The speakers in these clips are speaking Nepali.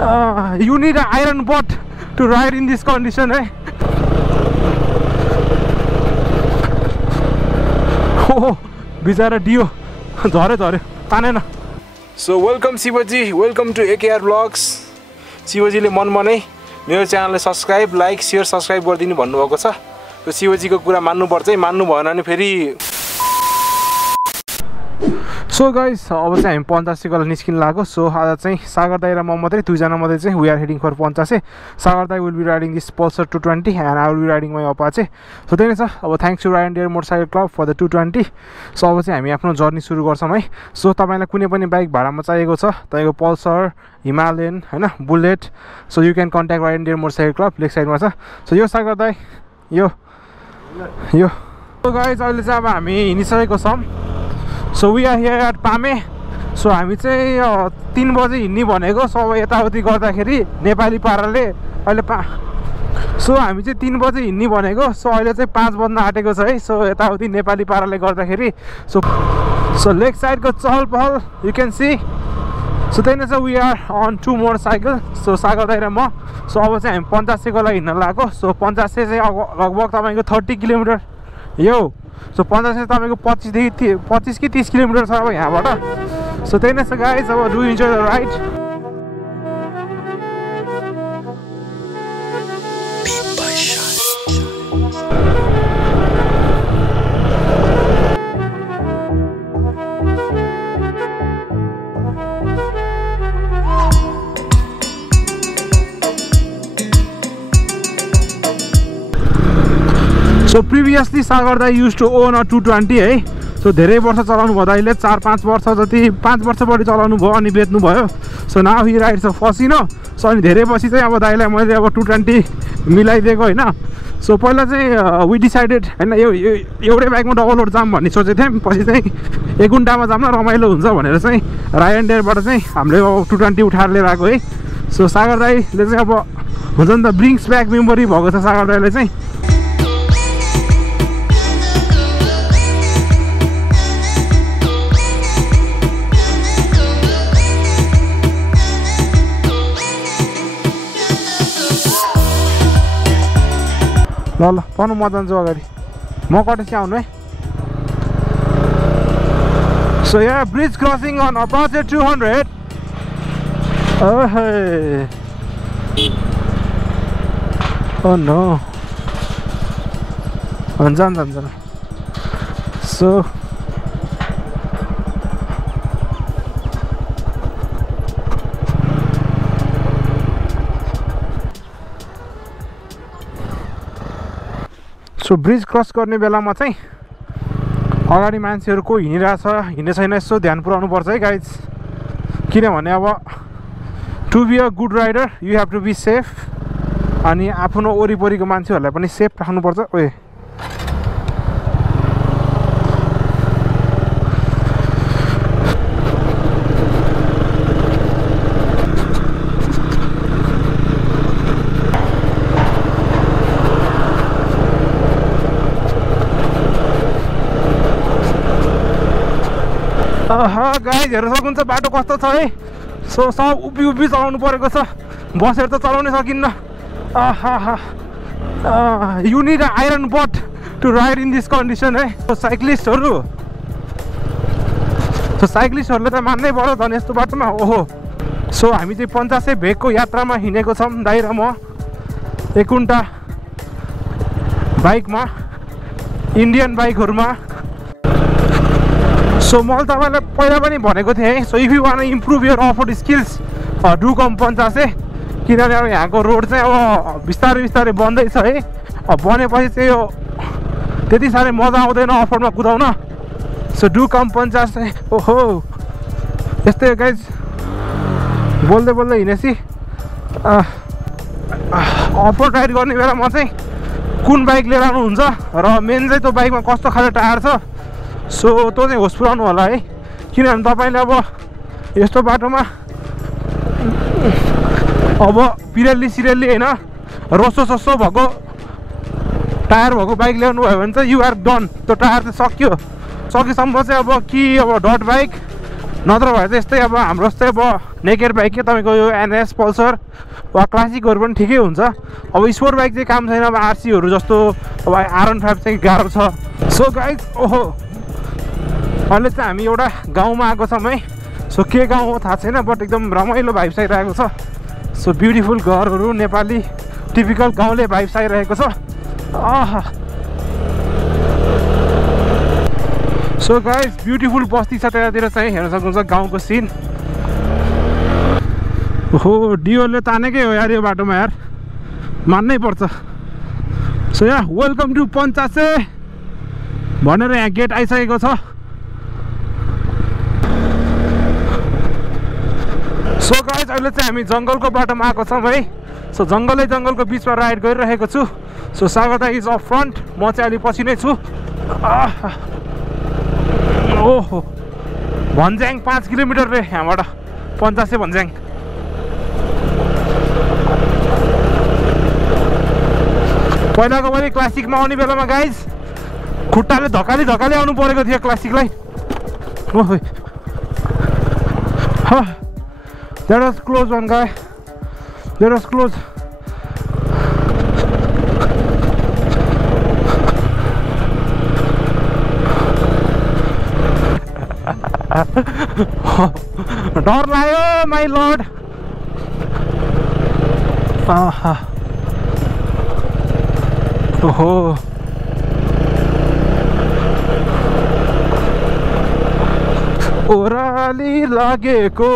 You need an iron butt to ride in this condition, eh? Oh, बिचारा डियो झऱ्यो तानेन। So welcome Shivji, welcome to AKR vlogs. शिवजीले मनमा नै मेरो च्यानललाई सब्स्क्राइब, लाइक, सेयर, सब्स्क्राइब गरिदिनु भन्नुभएको छ। त्यो शिवजीको कुरा मान्नुपर्छ है, मान्नु भएन भने फेरि। सो गाइस, अब चाहिँ हामी पञ्चासेको लागि निस्किन लाग्यो। सो आज चाहिँ सागर दाइ र म मात्रै, दुईजना मात्रै चाहिँ we are heading for Panchase. Sagar दाइ will be riding this Pulsar 220 and I will be riding my Apache. So त्यही नै छ। अब thanks to Ride and dare motorcycle club for the 220। So अब चाहिँ हामी आफ्नो जर्नी सुरु गर्छौँ है। सो तपाईँलाई कुनै पनि बाइक भाडामा चाहिएको छ, तपाईँको पल्सर, हिमालयन होइन, Bullet, so you can contact ride and dare motorcycle club, lake साइडमा छ। सो यो सागर दाइ, यो गाइस अहिले चाहिँ अब हामी हिँडिसकेको छौँ। So we are here at Pame. So हामी चाहिँ 3 बजे हिँड्ने भनेको। सो अब यताउति गर्दाखेरि नेपाली पाराले अहिले सो हामी चाहिँ 3 बजे हिँड्ने भनेको। सो अहिले चाहिँ 5 बज्न आँटेको छ है। सो यताउति नेपाली पाराले गर्दाखेरि सो लेक साइडको चहल पहल यु क्यान सी। सो त्यही नै छ। We are on 2 motorcycle. So Sagar दाइ र म। सो अब चाहिँ हामी पञ्चासेको लागि हिँड्न लाग्यो। सो पञ्चासे चाहिँ लगभग तपाईँको 30 किलोमिटर यो। सो पञ्चासे तपाईँको 25 कि 30 किलोमिटर छ अब यहाँबाट। सो त्यही नै छ गाइस। अब do enjoy the ride. So previously Sagar दाइ युज टु ओन अ 220 है। सो धेरै वर्ष चलाउनु भयो दाइले, 4-5 वर्ष जति, 5 वर्ष बढी चलाउनु भयो अनि बेच्नु भयो। So now he rides a Fascino. So अनि धेरै पछि चाहिँ अब दाइलाई मैले अब 220 मिलाइदिएको होइन। सो पहिला चाहिँ वी डिसाइडेड होइन, एउटै बाइकमा डबल लोड जाऊँ भन्ने सोचेको थियौँ। पछि चाहिँ एक गुन्टामा जाऊँ न, रमाइलो हुन्छ भनेर चाहिँ राइड एन्ड डेयरबाट चाहिँ हामीले अब 220 उठाएर लिएर आएको है। सो सागर दाइले चाहिँ अब हुन्छ नि त, ब्रिङ्स ब्याक मेमोरी भएको छ सागर दाइले चाहिँ। ल पर्नु, म जान्छु अगाडि, म कटेसी आउनु है। सो यहाँ bridge crossing on Apache 200। Oh no, जान्छ। सो ब्रिज क्रस गर्ने बेलामा चाहिँ अगाडि मान्छेहरू को हिँडिरहेछ, हिँड्ने छैन, यसो ध्यान पुऱ्याउनु पर्छ है गाइज। किनभने अब to be a good rider you have to be safe. अनि आफ्नो वरिपरिको मान्छेहरूलाई पनि सेफ राख्नुपर्छ। ओए गाइज हेर्न सक्नुहुन्छ बाटो कस्तो छ है। सो सब उभि चलाउनु परेको छ, बसेर त चलाउनै सकिन्न। You need a iron butt to ride in this condition है। साइक्लिस्टहरूले त मान्नै पर्यो झन् यस्तो बाटोमा। ओहो, सो हामी चाहिँ पञ्चासे भेगको यात्रामा हिँडेको छौँ दाइ र म, एक घन्टा बाइकमा, इन्डियन बाइकहरूमा। सो मैले तपाईँलाई पहिला पनि भनेको थिएँ है। So if you want improve your off road skills do come Panchase. किनभने अब यहाँको रोड चाहिँ अब बिस्तारै बन्दैछ है। अब बनेपछि चाहिँ यो त्यति साह्रै मजा आउँदैन अफ रोडमा कुदाउन। So do come Panchase. ओहो, यस्तै गाइज बोल्दै हिँडेपछि अफ रोड राइड गर्ने बेलामा चाहिँ कुन बाइक लिएर आउनुहुन्छ र मेन चाहिँ त्यो बाइकमा कस्तो खाले टायर छ, सो त्यो चाहिँ होस पुऱ्याउनु होला है। किनभने तपाईँले अब यस्तो बाटोमा अब पिरेली होइन, रसो भएको टायर भएको बाइक ल्याउनु भयो भने चाहिँ यु आर डन। त्यो टायर चाहिँ सकियो। सकेसम्म चाहिँ अब कि अब डट बाइक नत्र भए चाहिँ यस्तै अब हाम्रो जस्तै अब नेकेड बाइक के तपाईँको यो एनएस पल्सर वा क्लासिकहरू पनि ठिकै हुन्छ। अब स्पोर्ट बाइक चाहिँ काम छैन। अब आरसीहरू जस्तो अब R15 चाहिँ गाह्रो छ। सो गाइज ओहो अहिले चाहिँ हामी एउटा गाउँमा आएको छौँ है। सो के गाउँ हो थाहा छैन बट एकदम रमाइलो भाइब्स आइरहेको छ। सो ब्युटिफुल घरहरू नेपाली टिपिकल गाउँले भाइब्स आइरहेको छ। सो गाइज ब्युटिफुल बस्ती छ त्यतातिर चाहिँ हेर्न सक्नुहुन्छ गाउँको सिन। ओहो डिओले तानेकै हो यार यो बाटोमा यार, मान्नै पर्छ। So yeah welcome to Panchase भनेर यहाँ गेट आइसकेको छ। सो गाइज अहिले चाहिँ हामी जङ्गलको बाटोमा आएको छौँ है। सो जङ्गलको बिचमा राइड गरिरहेको छु। सो सागर दाइ इज अफ फ्रन्ट, म चाहिँ अलि पछि नै छु। ओहो भन्ज्याङ 5 किलोमिटर रे यहाँबाट पञ्चासे भन्ज्याङ। पहिलाको पनि क्लासिकमा आउने बेलामा गाइज खुट्टाले धकाली आउनु परेको थियो क्लासिकलाई। ओहो Let us close one guy. Let us close. डर लाग्यो माई लर्ड। ओहो ओराली लागेको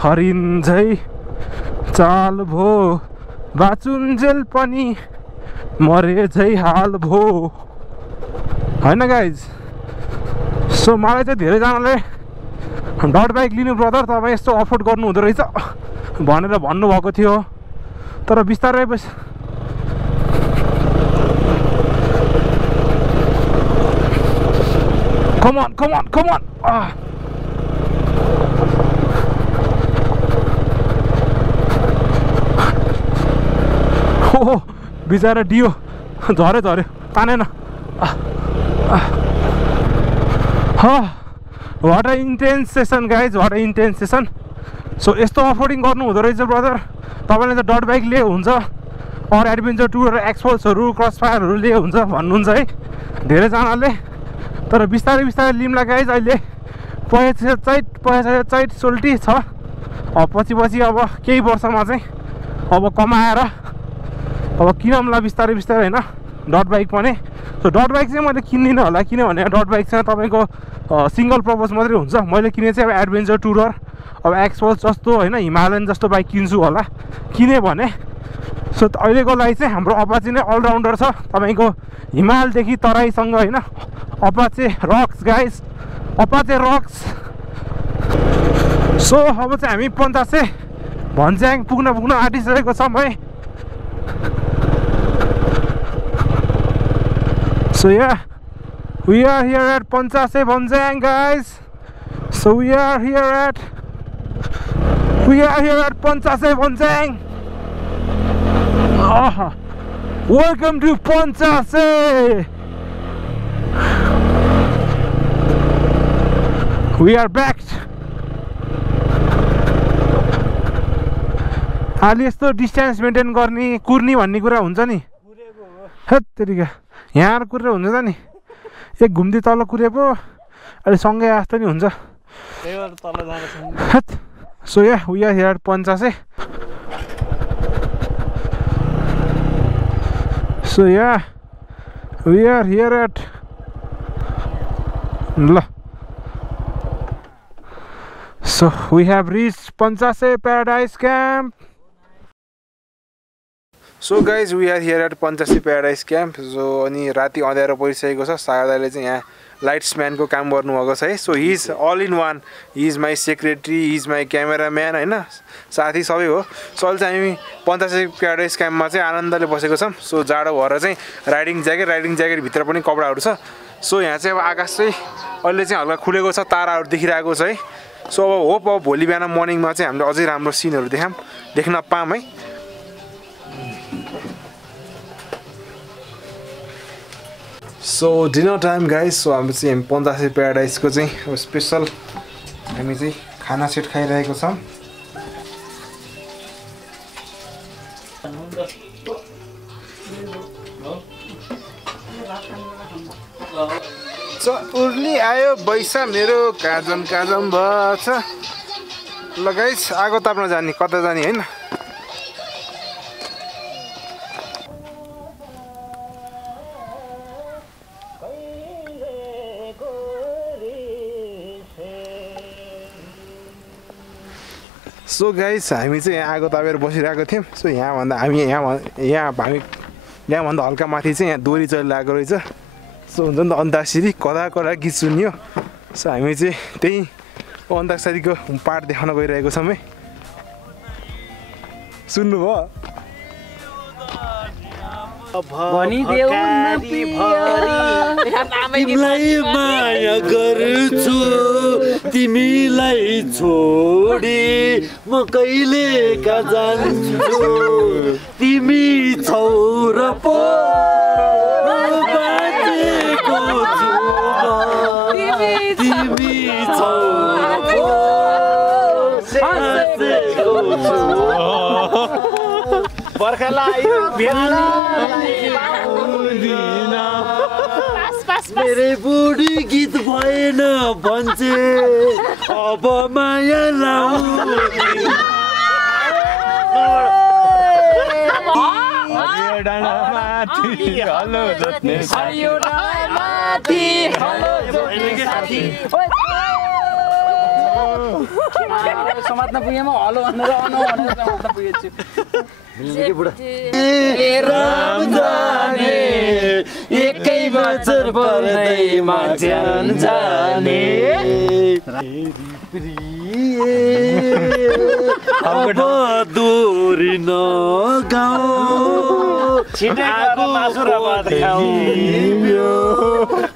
हरिण झै चाल भो बाचुन्जेल पनि मरे झै हाल भो होइन गाइज। सो मलाई चाहिँ धेरैजनाले डट बाइक लिनु ब्रदर तपाईँ यस्तो अफोर्ड गर्नु हुँदो रहेछ भनेर भन्नुभएको थियो। तर बिस्तारै Come on. Oh, बिचारा डियो झऱ्यो तानेन। What a intense session guys, what a intense session. So यस्तो अफोर्डिङ गर्नु हुँदो रहेछ ब्रदर तपाईँले त डट बाइक लिए हुन्छ अर एडभेन्चर टुर एक्सपोल्सहरू क्रस फायरहरू लिए हुन्छ भन्नुहुन्छ है धेरैजनाले। तर बिस्तारै लिम्ला गाइज अहिले पैसा चैट सोल्टी छ। पछि अब केही वर्षमा चाहिँ अब कमाएर अब किनौँला बिस्तारै होइन डट बाइक पनि। सो डट बाइक चाहिँ मैले किन्दिनँ होला किनभने डट बाइक चाहिँ तपाईँको सिङ्गल पर्पज मात्रै हुन्छ। मैले किने चाहिँ अब एडभेन्चर टुरर अब एक्सपोल्स जस्तो होइन हिमालयन जस्तो बाइक किन्छु होला किने भने। सो अहिलेको लागि चाहिँ हाम्रो अपाचे नै अलराउन्डर छ तपाईँको हिमालदेखि तराईसँग होइन। Apache rocks guys, Apache rocks. So अब चाहिँ हामी पञ्चासे भन्ज्याङ पुग्न आँटिसकेको छौँ है। So yeah, we are here at Panchase Bhanjang guys. So we are here at Panchase Bhanjang. Welcome to Panchase. We are back. अलि यस्तो डिस्टेन्स मेन्टेन गर्ने कुर्नी भन्ने कुरा हुन्छ नि। हेत तेरिका यहाँ कुरेर हुन्छ त नि। एक घुम्दी तल कुरे पो अलि सँगै आस्तो नि हुन्छ। So yeah we are here Panchase. So yeah we are here at ल। So we have reached Panchase paradise camp. So guys we are here at Panchase paradise camp. So अनि राति अँध्यारो परिसकेको छ। सागर दाइले चाहिँ यहाँ लाइट्सम्यानको काम गर्नुभएको छ है। So he is all in one, he is my secretary, he is my cameraman होइन, साथी सबै हो। सो अहिले चाहिँ हामी पञ्चासे प्याराडाइज क्याम्पमा चाहिँ आनन्दले बसेको छौँ। सो जाडो भएर चाहिँ राइडिङ ज्याकेट भित्र पनि कपडाहरू छ। सो यहाँ चाहिँ अब आकाश चाहिँ अहिले चाहिँ हल्का खुलेको छ, ताराहरू देखिरहेको छ है। सो अब होप अब भोलि बिहान मर्निङमा चाहिँ हामीले अझै राम्रो सिनहरू देख्न पाऊँ है। So dinner time guys. So हामी चाहिँ पञ्चासे प्याराडाइजको चाहिँ अब स्पेसल हामी चाहिँ खाना सेट खाइरहेको छौँ। उर्ली आयो बैसा मेरो काजम काजम भछ। ल गाइस आगो ताप्न जाने, कता जाने हैन। सो गाइस हामी चाहिँ यहाँ आगो तापेर बसिरहेको थियौँ। सो यहाँभन्दा हामी यहाँभन्दा हल्का माथि चाहिँ यहाँ दोरी चलिरहेको रहेछ। सो हुन्छ नि त अन्ताक्षरी कता कता गीत सुनियो। सो हामी चाहिँ त्यही अन्ताक्षरीको पार्ट देखाउन गइरहेको छौँ है। सुन्नुभयो? तिमीलाई माया गर्छु तिमीलाई छोडी म कहिले का जान्छु तिमी छौ र पो बाँचेको छु तिमी छौ बाँचेको छु बर्खा लाग्यो मेरे बुढी गीत भएन भन्छे अब माया लाउ समात्न पुगेमा हलो भनेर समात्न पुगेछु। राम जाने एकै बचर पर्दैमा ज्यान जाने अब दोरी नगाऊ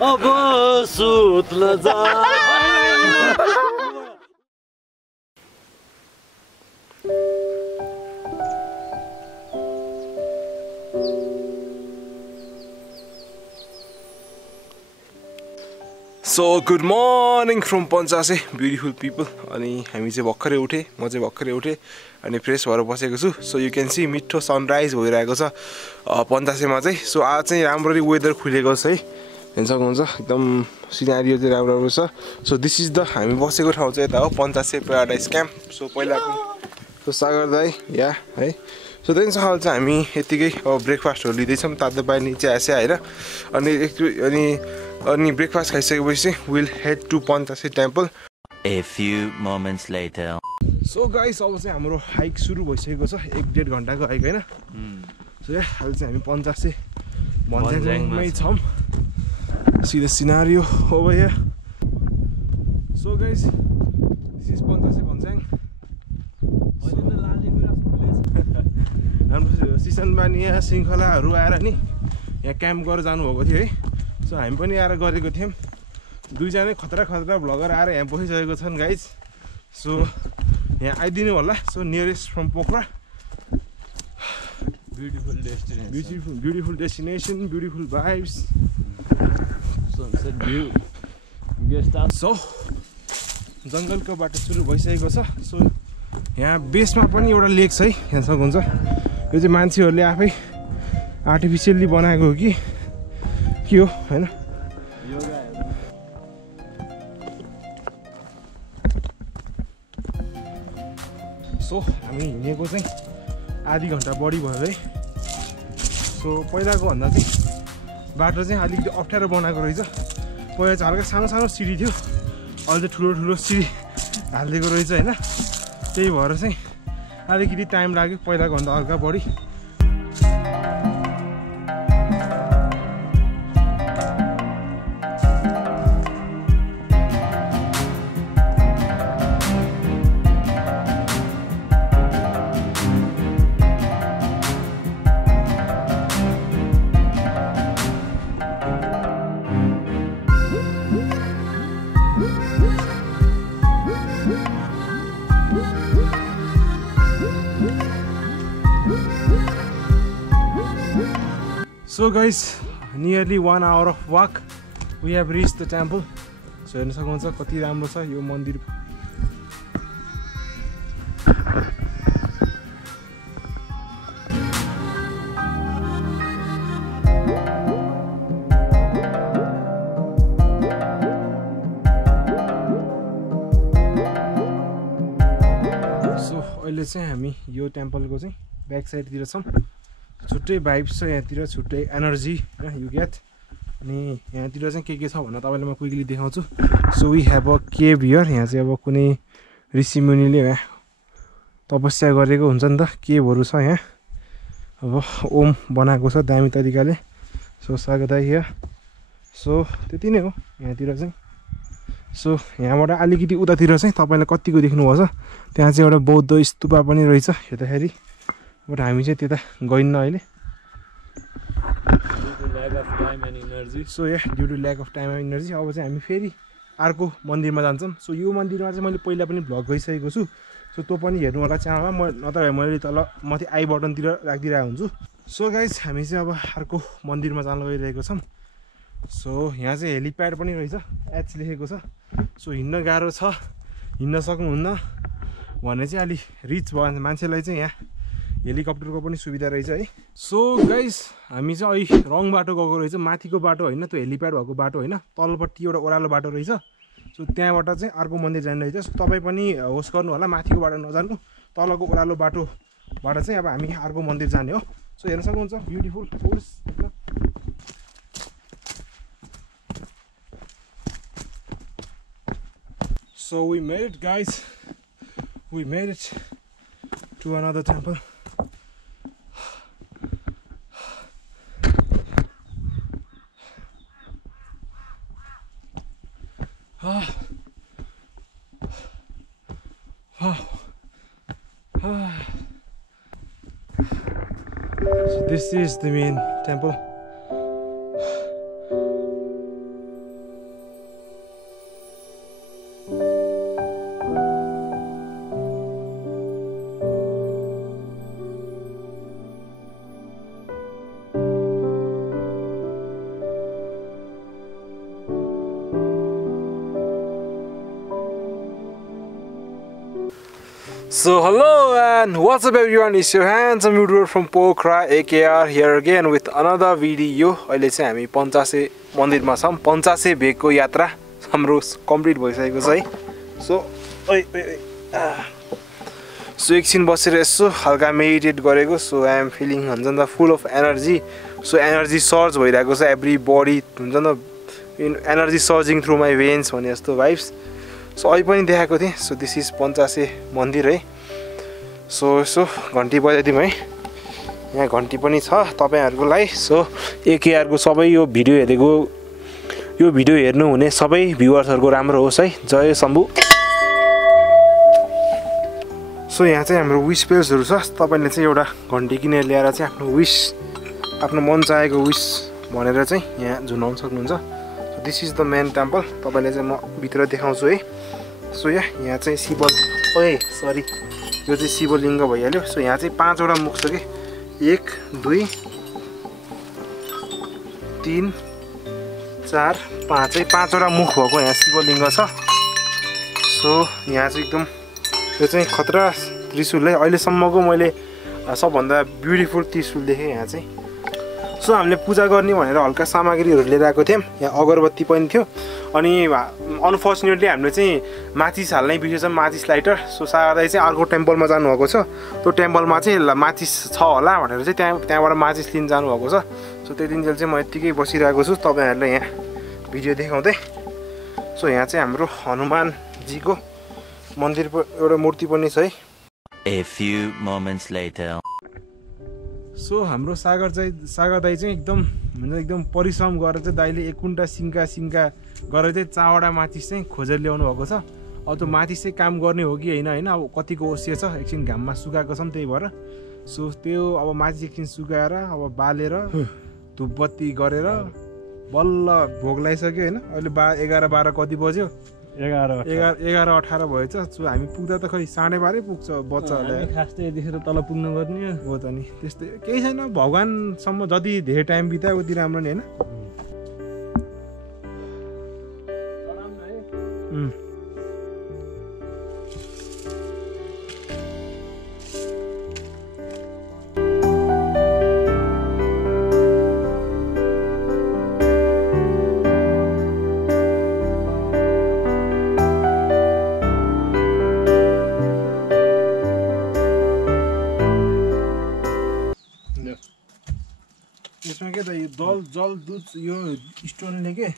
अब सुत्न जा। So good morning from Panchase beautiful people. अनि हामी चाहिँ भर्खरै उठेँ, म चाहिँ भर्खरै उठेँ अनि फ्रेस भएर बसेको छु। सो यु क्यान सी मिठो सनराइज भइरहेको छ पञ्चासेमा चाहिँ। सो आज चाहिँ राम्ररी वेदर खुलेको छ है, हेर्न सक्नुहुन्छ एकदम सिनारियो चाहिँ राम्रो राम्रो छ। सो दिस इज द हामी बसेको ठाउँ चाहिँ यता हो पञ्चासे प्याराडाइज क्याम्प। सो पहिलाको सो सागर दाई या है। सो त्यहाँदेखि चाहिँ हामी यत्तिकै ब्रेकफास्टहरू लिँदैछौँ, तातो पानी चिया स्या होइन। अनि ब्रेकफास्ट खाइसकेपछि चाहिँ will head to Panchase temple. A few moments later. So guys अब चाहिँ हाम्रो हाइक सुरु भइसकेको छ, 1-1.5 घन्टाको हाइक होइन। सो अहिले चाहिँ हामी पञ्चासे भन्ज्याङमै छौँ। See the scenario over here. So guys this is Panchase Bhanjyang. हाम्रो सिसनबानी यहाँ श्रृङ्खलाहरू आएर नि यहाँ क्याम्प गरेर जानुभएको थियो है। सो हामी पनि आएर गरेको थियौँ। दुईजना खतरा भ्लगर आएर यहाँ बसिसकेको छन् गाइज। सो यहाँ आइदिनु होला। So nearest from Pokhara. Beautiful destination, beautiful vibes, sunset view, guest house. So जङ्गलको बाटो सुरु भइसकेको छ। सो यहाँ बेसमा पनि एउटा लेक छ है, यहाँ सक्नुहुन्छ। यो चाहिँ मान्छेहरूले आफै आर्टिफिसियल्ली बनाएको हो कि के हो होइन। सो हामी हिँडेको चाहिँ आधी घन्टा बढी भयो है। सो पहिलाको भन्दा चाहिँ बाटो चाहिँ अलिकति अप्ठ्यारो बनाएको रहेछ। पहिला चाहिँ हल्का सानो सानो सिडी थियो, अहिले चाहिँ ठुलो सिडी हालिदिएको रहेछ होइन। त्यही भएर चाहिँ अलिकति टाइम लाग्यो पहिलाको भन्दा हल्का बढी। So guys, nearly 1 hour of walk, we have reached the temple. So हेर्न सक्नुहुन्छ कति राम्रो छ यो मन्दिर अहिले चाहिँ हामी यो टेम्पलको चाहिँ ब्याक साइडतिर छौँ छुट्टै भाइब्स छ यहाँतिर छुट्टै एनर्जी होइन यु गेट अनि यहाँतिर चाहिँ के छ भनेर तपाईँलाई म क्विकली देखाउँछु so we have a cave here यहाँ चाहिँ अब कुनै ऋषिमुनिले यहाँ तपस्या गरेको हुन्छ नि त केभहरू छ यहाँ अब ओम बनाएको छ दामी तरिकाले सो स्वागत हियर सो त्यति नै हो यहाँतिर चाहिँ सो यहाँबाट अलिकति उतातिर चाहिँ तपाईँले कतिको देख्नुभएको छ त्यहाँ चाहिँ एउटा बौद्ध स्तूपा पनि रहेछ हेर्दाखेरि बट हामी चाहिँ त्यता गइन्न अहिले so yeah due to lack of time and energy अब चाहिँ हामी फेरि अर्को मन्दिरमा जान्छौँ सो यो मन्दिरमा चाहिँ मैले पहिला पनि भ्लग गइसकेको छु सो त्यो पनि हेर्नु होला च्यानलमा म नत्र मैले तल माथि आई बटनतिर राखिदिरहेको हुन्छु सो गाइज हामी चाहिँ अब अर्को मन्दिरमा जान गइरहेको छौँ सो यहाँ चाहिँ हेलिप्याड पनि रहेछ एच लेखेको छ सो हिँड्न गाह्रो छ हिँड्न सक्नुहुन्न भने चाहिँ अलि रिच भयो मान्छेलाई चाहिँ यहाँ हेलिकप्टरको पनि सुविधा रहेछ है सो गाइस हामी चाहिँ अहिले रङ बाटो गएको रहेछ माथिको बाटो होइन त्यो हेलिप्याड भएको बाटो होइन तलपट्टि एउटा ओह्रालो बाटो रहेछ सो त्यहाँबाट चाहिँ अर्को मन्दिर जाने रहेछ तपाईँ पनि होस् गर्नु होला माथिको बाटो नजानु तलको ओह्रालो बाटोबाट चाहिँ अब हामी अर्को मन्दिर जाने हो सो हेर्न सक्नुहुन्छ beautiful फुल्स So we made it, guys. We made it to another temple. So this is the main temple. So hello and what's up everyone, it's your handsome YouTuber from Pokhara AKR here again with another video. अहिले चाहिँ हामी पञ्चासे मन्दिरमा छौँ पञ्चासे भेगको यात्रा हाम्रो कम्प्लिट भइसकेको छ है सो एकछिन बसेर यसो हल्का मेडिटेट गरेको सो आई एम फिलिङ हुन्छ नि त full of energy so energy surge भइरहेको छ एभ्री बडी हुन्छ नि energy surging through my veins भने जस्तो भाइब्स सो अहिले पनि देखाएको थिएँ सो दिस इज पञ्चासे मन्दिर है सो यसो घन्टी बजाइदिउँ है यहाँ घन्टी पनि छ तपाईँहरूको लागि सो एकेआरको सबै यो भिडियो हेर्नु हुने सबै भ्युवर्सहरूको राम्रो होस् है जय शम्भु सो यहाँ चाहिँ हाम्रो विस पेजहरू छ तपाईँले चाहिँ एउटा घन्टी किनेर ल्याएर चाहिँ आफ्नो मन चाहेको विस भनेर चाहिँ यहाँ झुनाउन सक्नुहुन्छ so this is the main temple तपाईँले चाहिँ म भित्र देखाउँछु है सो यहाँ चाहिँ यो चाहिँ शिवलिङ्ग भइहाल्यो सो यहाँ चाहिँ 5 वटा मुख छ कि 1 2 3 4 5 है 5 वटा मुख भएको यहाँ शिवलिङ्ग छ सो यहाँ चाहिँ एकदम यो चाहिँ खतरा त्रिशूल है अहिलेसम्मको मैले सबभन्दा ब्युटिफुल त्रिशूल देखेँ यहाँ चाहिँ सो हामीले पूजा गर्ने भनेर हल्का सामग्रीहरू लिएर आएको थियौँ यहाँ अगरबत्ती पनि थियो अनि अनफर्चुनेटली हामीले चाहिँ माचिस हाल्नै बिर्सेछ माचिस लाइटर सो सागरदाइ चाहिँ अर्को टेम्पलमा जानुभएको छ त्यो टेम्पलमा चाहिँ माचिस छ होला भनेर चाहिँ त्यहाँबाट माचिस लिन जानुभएको छ सो त्यो दिनजेल चाहिँ म यत्तिकै बसिरहेको छु तपाईँहरूलाई यहाँ भिडियो देखाउँदै सो यहाँ चाहिँ हाम्रो हनुमानजीको मन्दिर एउटा मूर्ति पनि छ है A few moments later. So हाम्रो सागर दाइ चाहिँ एकदम परिश्रम गरेर चाहिँ दाइले 1 कुन्टा सिङ्का गरेर चाहिँ 4 वटा माचिस चाहिँ खोजेर ल्याउनु भएको छ अब त्यो माचिस चाहिँ काम गर्ने हो कि होइन अब कतिको ओसिए छ एकछिन घाममा सुकाएको छ त्यही भएर सो त्यो अब माचिस एकछिन सुकाएर अब बालेर धुपबत्ती गरेर बल्ल भोग लगाइसक्यो होइन अहिले 11-12 कति बज्यो 11-18 भएछ सो हामी पुग्दा त खै 12:30 पुग्छ बच्चाहरूलाई खास त यतिखेर तल पुग्नु गर्ने हो त नि त्यस्तै केही छैन भगवानसम्म जति धेरै टाइम बितायो उति राम्रो नि होइन यसमा के त यो दल जल दुध यो स्टोनले के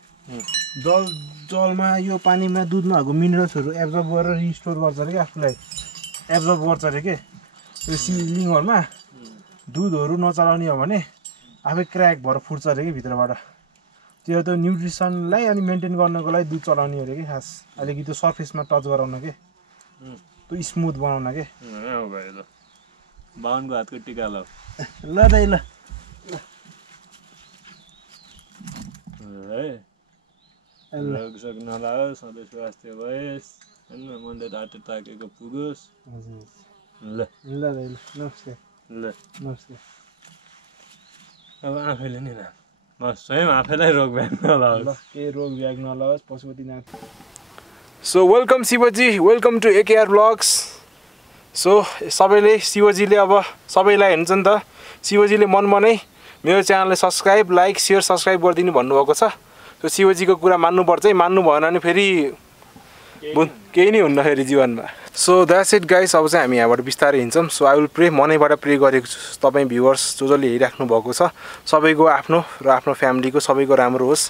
दल जलमा यो पानीमा दुधमा भएको मिनरल्सहरू एब्जर्ब गरेर रिस्टोर गर्छ अरे क्या आफूलाई एब्जर्ब गर्छ अरे के यो लिभरमा दुधहरू नचलाउने हो भने आफै क्र्याक भएर फुट्छ अरे कि भित्रबाट त्यो त न्युट्रिसनलाई अनि मेन्टेन गर्नको लागि दुध चलाउने अरे कि खास अलिकति त्यो सर्फेसमा टच गराउन के त्यो स्मुथ बनाउन के बाहुनको हातको टिका ल दाइ ल रोगसोग नलाओस् सधैँ स्वास्थ्य भएस् होइन मनले रातो ताकेको पुगोस् ल ल दाइ ल नमस्ते ल नमस्ते अब आफैले नि बस स्वयं आफैलाई रोग भ्याग नलाओस् केही रोग ब्याग नलाओस् Pashupatinath so welcome Shivji welcome to AKR vlogs so सबैले शिवजीले अब सबैलाई हेर्नुहुन्छ नि त शिवजीले मनमा नै मेरो च्यानललाई सब्सक्राइब लाइक सेयर सब्सक्राइब गरिदिनु भन्नुभएको छ त्यो शिवजीको कुरा मान्नुपर्छ है मान्नु भएन भने फेरि केही नै हुन्न फेरि जीवनमा सो द्याट्स इट गाइस अब चाहिँ हामी यहाँबाट बिस्तारै हिँड्छौँ सो आई विल प्रे मनैबाट प्रे गरेको छु तपाईँ भ्युवर्स जसले हेरिराख्नु भएको छ सबैको आफ्नो र आफ्नो फ्यामिलीको सबैको राम्रो होस्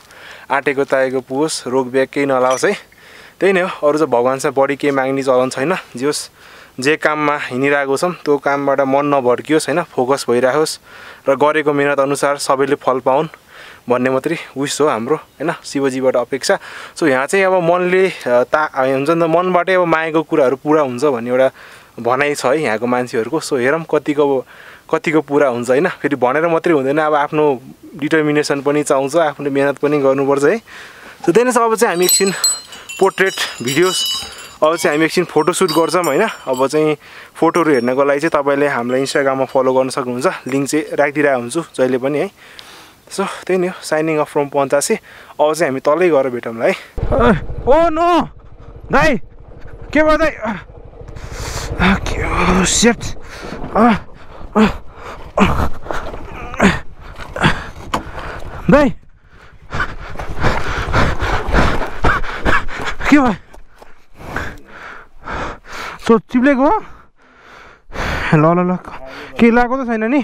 आँटेको तागेको पुगोस् रोग ब्याग केही नलाओस् है त्यही नै हो अरू चाहिँ भगवान्सँग बढी केही माग्ने चलन छैन जे होस् जे काममा हिँडिरहेको छौँ त्यो कामबाट मन नभड्कियोस् होइन फोकस भइराखोस् र गरेको मेहनत अनुसार सबैले फल पाउन् भन्ने मात्रै विश हो हाम्रो होइन शिवजीबाट अपेक्षा सो यहाँ चाहिँ अब मनले हुन्छ नि त मनबाटै अब मागेको कुराहरू पुरा हुन्छ भन्ने एउटा भनाइ छ है यहाँको मान्छेहरूको सो हेरौँ कतिको पुरा हुन्छ होइन फेरि भनेर मात्रै हुँदैन अब आफ्नो डिटर्मिनेसन पनि चाहिन्छ आफूले मेहनत पनि गर्नुपर्छ है सो त्यही नै छ अब चाहिँ हामी एकछिन पोर्ट्रेट भिडियोज अब चाहिँ हामी एकछिन फोटोसुट गर्छौँ होइन अब चाहिँ फोटोहरू हेर्नको लागि चाहिँ तपाईँले हामीलाई इन्स्टाग्राममा फलो गर्न सक्नुहुन्छ लिङ्क चाहिँ राखिदिरहेको हुन्छु जहिले पनि है सो त्यही नै हो साइनिङ अफ फ्रम पञ्चासी अब चाहिँ हामी तलै गएर भेटौँला है ओ नो दाइ के भयो दाइ सेट दाइ के भयो सो चिप्लेको हो ल ल ल केही लगाएको त छैन नि